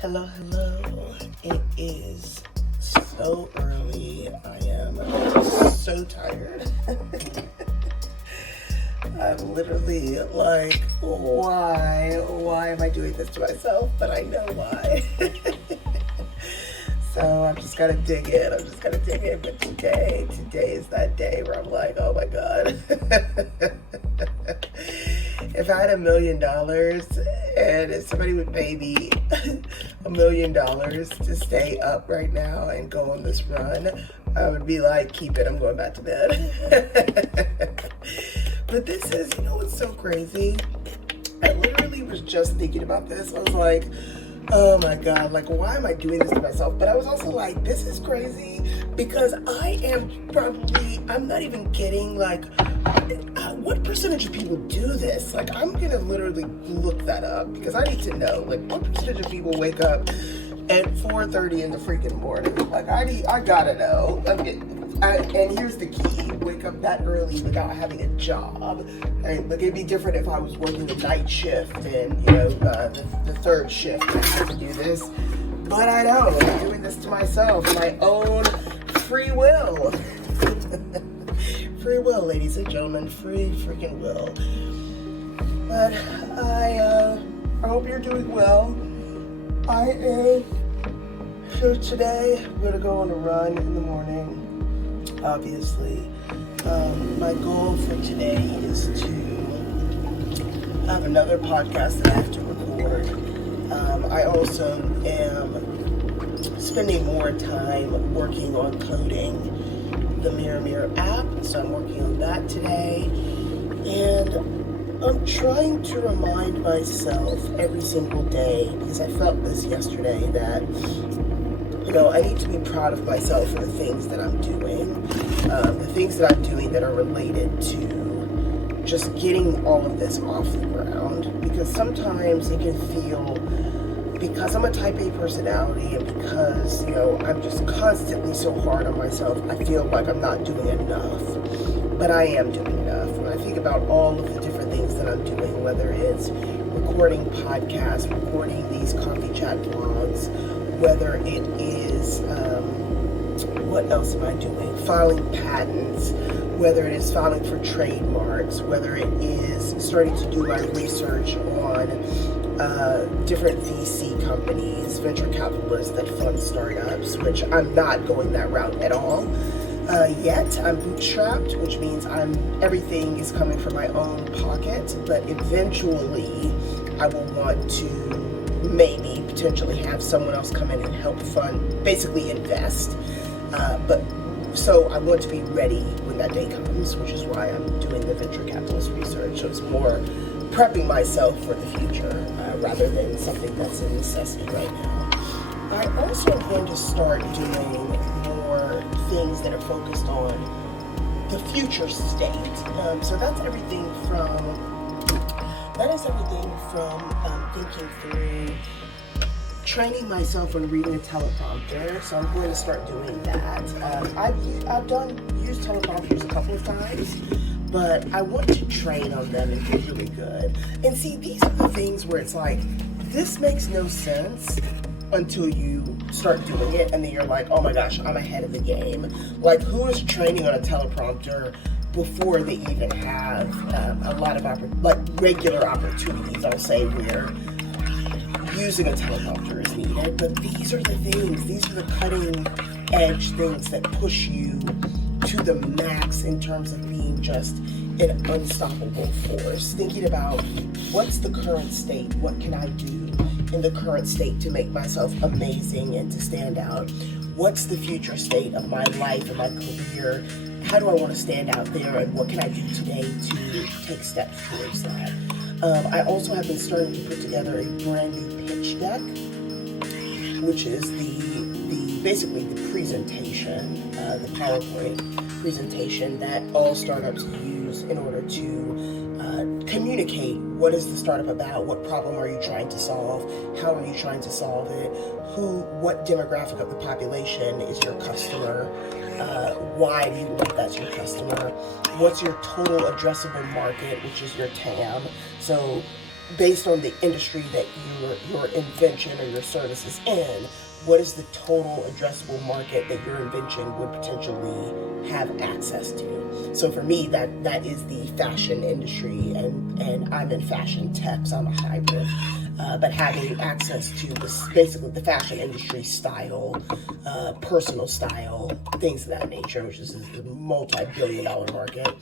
Hello, hello. It is so early. I am so tired. I'm literally like, why? Why am I doing this to myself? But I know why. So I'm just gonna dig in. But today is that day where I'm like, oh my God. If I had $1 million and if somebody would pay me $1 million to stay up right now and go on this run, I would be like, keep it, I'm going back to bed. But this is, what's so crazy? I literally was just thinking about this. I was like, oh my God, like, why am I doing this to myself? But I was also like, this is crazy because I'm not even kidding, like, what percentage of people do this? Like, I'm gonna literally look that up because I need to know, like, what percentage of people wake up at 4:30 in the freaking morning? Like, I gotta know. And here's the key: wake up that early without having a job. Like, it'd be different if I was working the night shift and the third shift to do this. But I know I'm doing this to myself, my own free will. Free will, ladies and gentlemen, free freaking will. But I hope you're doing well. I am. So today, I'm gonna go on a run in the morning. Obviously, my goal for today is to have another podcast that I have to record. I also am spending more time working on coding the Mirror app, so I'm working on that today. And I'm trying to remind myself every single day, because I felt this yesterday, that I need to be proud of myself for the things that I'm doing. The things that I'm doing that are related to just getting all of this off the ground. Because sometimes it can feel, because I'm a type A personality and because, I'm just constantly so hard on myself, I feel like I'm not doing enough. But I am doing enough. When I think about all of the different things that I'm doing, whether it's recording podcasts, recording these coffee chat vlogs, whether it is, what else am I doing? Filing patents, whether it is filing for trademarks, whether it is starting to do my research on different VC companies, venture capitalists that fund startups, which I'm not going that route at all. Yet I'm bootstrapped, which means everything is coming from my own pocket, but eventually I will want to maybe potentially have someone else come in and help fund, basically invest. But so I want to be ready when that day comes, which is why I'm doing the venture capitalist research. So it's more prepping myself for the future rather than something that's a necessity right now. I also am going to start doing more things that are focused on the future state. So that's everything from thinking through training myself on reading a teleprompter. So I'm going to start doing that. I've used teleprompters a couple of times, but I want to train on them and get really good. And see, these are the things where it's like, this makes no sense until you start doing it, and then you're like, oh my gosh, I'm ahead of the game. Like, who is training on a teleprompter before they even have a lot of regular opportunities, I'll say, where using a teleprompter is needed? But these are the things, these are the cutting edge things that push you to the max in terms of being just an unstoppable force, thinking about what's the current state, what can I do in the current state to make myself amazing and to stand out, what's the future state of my life and my career, how do I want to stand out there, and what can I do today to take steps towards that. I also have been starting to put together a brand new pitch deck, which is basically the presentation, the PowerPoint presentation that all startups use in order to communicate what is the startup about, what problem are you trying to solve, how are you trying to solve it, what demographic of the population is your customer, why do you want that's your customer, what's your total addressable market, which is your TAM. So based on the industry that your invention or your service is in, what is the total addressable market that your invention would potentially have access to? So for me, that is the fashion industry, and I'm in fashion tech, so I'm a hybrid. But having access to basically the fashion industry style, personal style, things of that nature, which is a multi-billion-dollar market.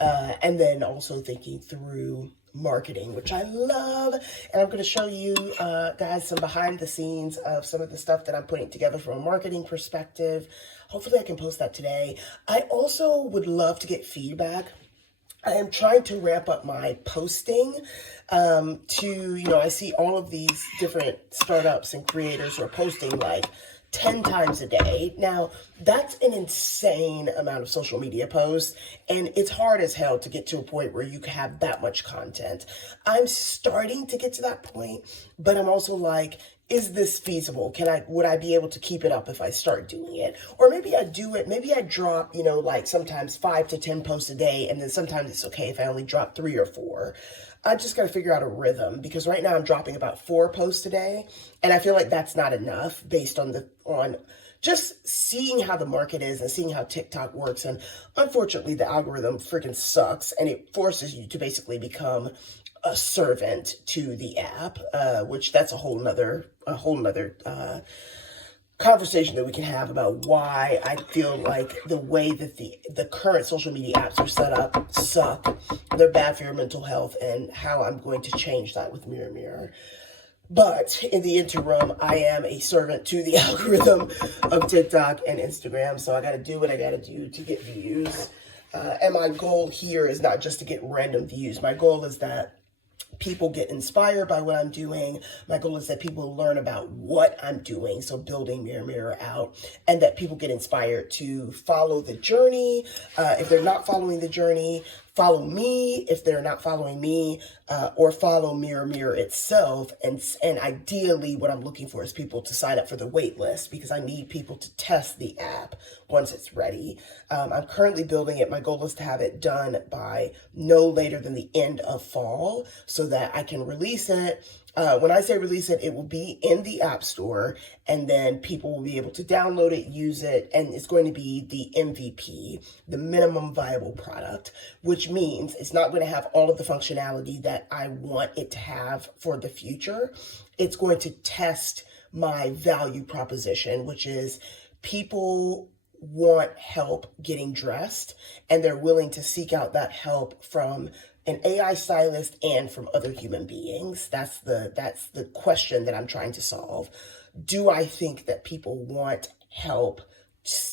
And then also thinking through marketing, which I love. And I'm going to show you guys some behind the scenes of some of the stuff that I'm putting together from a marketing perspective. Hopefully I can post that today. I also would love to get feedback. I am trying to ramp up my posting I see all of these different startups and creators who are posting like 10 times a day. Now, that's an insane amount of social media posts, and it's hard as hell to get to a point where you can have that much content. I'm starting to get to that point, but I'm also like, is this feasible? Would I be able to keep it up if I start doing it? Or maybe I do it, maybe I drop, like sometimes 5 to 10 posts a day, and then sometimes it's okay if I only drop 3 or 4. I just got to figure out a rhythm, because right now I'm dropping about 4 posts a day, and I feel like that's not enough based on just seeing how the market is and seeing how TikTok works. And unfortunately, the algorithm freaking sucks, and it forces you to basically become a servant to the app, which that's a whole nother conversation that we can have about why I feel like the way that the current social media apps are set up suck. They're bad for your mental health, and how I'm going to change that with Mirror Mirror. But in the interim, I am a servant to the algorithm of TikTok and Instagram, so I got to do what I got to do to get views. And my goal here is not just to get random views. My goal is that people get inspired by what I'm doing. My goal is that people learn about what I'm doing, so building Mirror Mirror out, and that people get inspired to follow the journey. If they're not following the journey, follow me. If they're not following me, or follow Mirror Mirror itself. And ideally, what I'm looking for is people to sign up for the wait list, because I need people to test the app once it's ready. I'm currently building it. My goal is to have it done by no later than the end of fall, so that I can release it. When I say release it, it will be in the App Store, and then people will be able to download it, use it, and it's going to be the MVP, the minimum viable product, which means it's not going to have all of the functionality that I want it to have for the future. It's going to test my value proposition, which is people want help getting dressed, and they're willing to seek out that help from an AI stylist and from other human beings. That's the question that I'm trying to solve. Do I think that people want help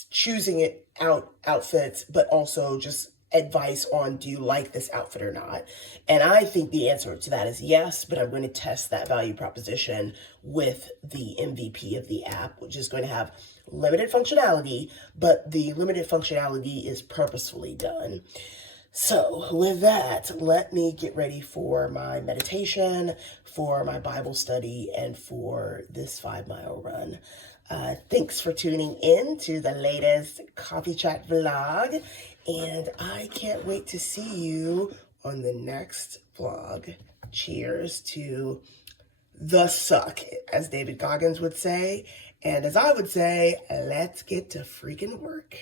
choosing outfits, but also just advice on, do you like this outfit or not? And I think the answer to that is yes, but I'm going to test that value proposition with the MVP of the app, which is going to have limited functionality, but the limited functionality is purposefully done. So with that, let me get ready for my meditation, for my Bible study, and for this 5-mile run. Thanks for tuning in to the latest Coffee Chat vlog, and I can't wait to see you on the next vlog. Cheers to the suck, as David Goggins would say, and as I would say, let's get to freaking work.